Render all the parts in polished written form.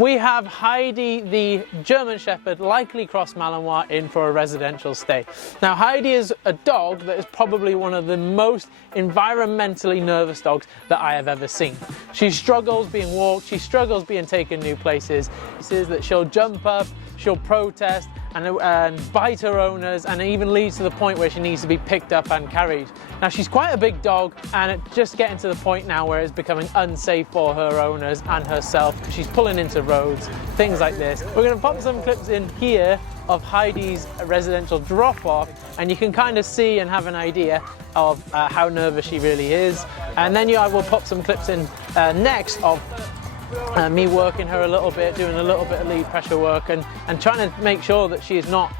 We have Heidi the German Shepherd, likely cross Malinois, in for a residential stay. Now Heidi is a dog that is probably one of the most environmentally nervous dogs that I have ever seen. She struggles being walked, she struggles being taken new places. That she'll jump up, she'll protest and bite her owners, and it even leads to the point where she needs to be picked up and carried. Now she's quite a big dog, and it's just getting to the point now where it's becoming unsafe for her owners and herself. She's pulling into roads, things like this. We're going to pop some clips in here of Heidi's residential drop-off, and you can kind of see and have an idea of how nervous she really is. And then I will pop some clips in next of me working her a little bit, doing a little bit of lead pressure work, and trying to make sure that she is not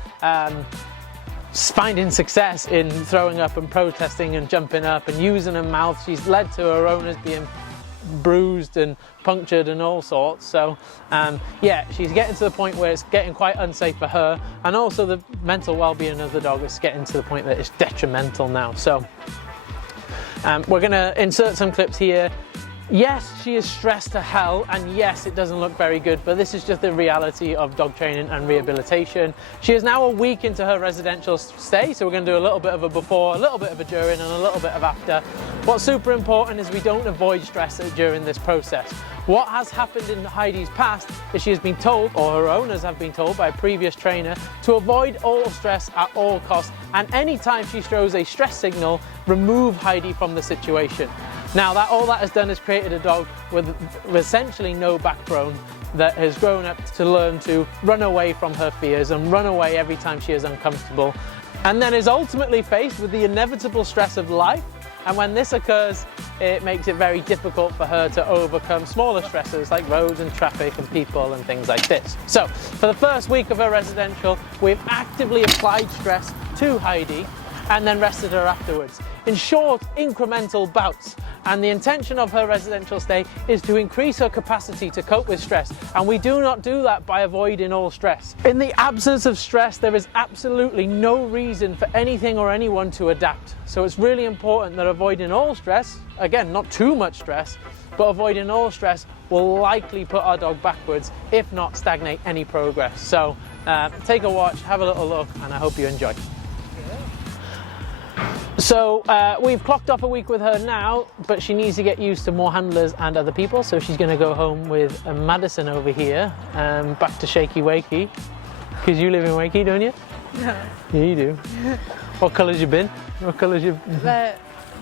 finding success in throwing up and protesting and jumping up and using her mouth. She's led to her owners being bruised and punctured and all sorts. So yeah, she's getting to the point where it's getting quite unsafe for her, and also the mental well-being of the dog is getting to the point that it's detrimental now. So we're going to insert some clips here. Yes, she is stressed to hell, and yes, it doesn't look very good, but this is just the reality of dog training and rehabilitation. She is now a week into her residential stay, so we're going to do a little bit of a before, a little bit of a during, and a little bit of after. What's super important is we don't avoid stress during this process. What has happened in Heidi's past is she has been told, or her owners have been told by a previous trainer, to avoid all stress at all costs, and anytime she shows a stress signal, remove Heidi from the situation. Now all that has done is created a dog with essentially no backbone that has grown up to learn to run away from her fears and run away every time she is uncomfortable, and then is ultimately faced with the inevitable stress of life. And when this occurs, it makes it very difficult for her to overcome smaller stressors like roads and traffic and people and things like this. So for the first week of her residential, we've actively applied stress to Heidi and then rested her afterwards in short incremental bouts. And the intention of her residential stay is to increase her capacity to cope with stress, and we do not do that by avoiding all stress. In the absence of stress, there is absolutely no reason for anything or anyone to adapt. So it's really important that avoiding all stress, again, not too much stress, but avoiding all stress will likely put our dog backwards, if not stagnate any progress. So take a watch, have a little look, and I hope you enjoy. So we've clocked off a week with her now, but she needs to get used to more handlers and other people, so she's going to go home with Madison over here, back to Shaky Wakey, because you live in Wakey, don't you? No. Yeah, you do. What colour's you been? What colour's you...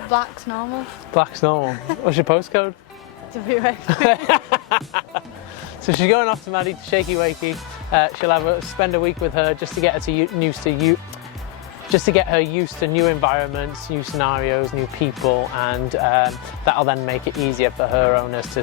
Black's normal. Black's normal. What's your postcode? WA. So she's going off to Maddie to Shaky Wakey. She'll spend a week with her just to get her used to new environments, new scenarios, new people, and that'll then make it easier for her owners to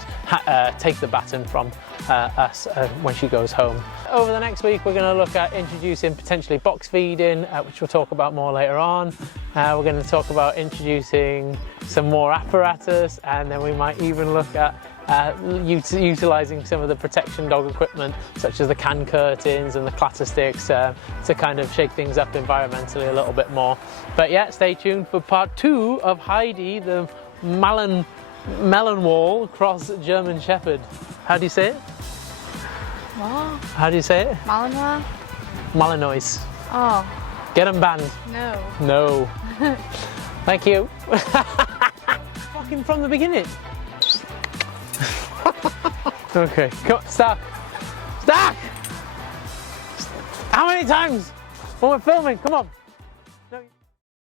take the baton from us when she goes home. Over the next week, we're going to look at introducing potentially box feeding, which we'll talk about more later on. We're going to talk about introducing some more apparatus, and then we might even look at utilising some of the protection dog equipment, such as the can curtains and the clatter sticks, to kind of shake things up environmentally a little bit more. But yeah, stay tuned for part 2 of Heidi the Malinois cross German Shepherd. How do you say it? What? How do you say it? Malinois? Malinois. Oh. Get them banned. No. No. Thank you. Fucking from the beginning. Okay, come on, stop. Stop! How many times when we're filming? Come on. No.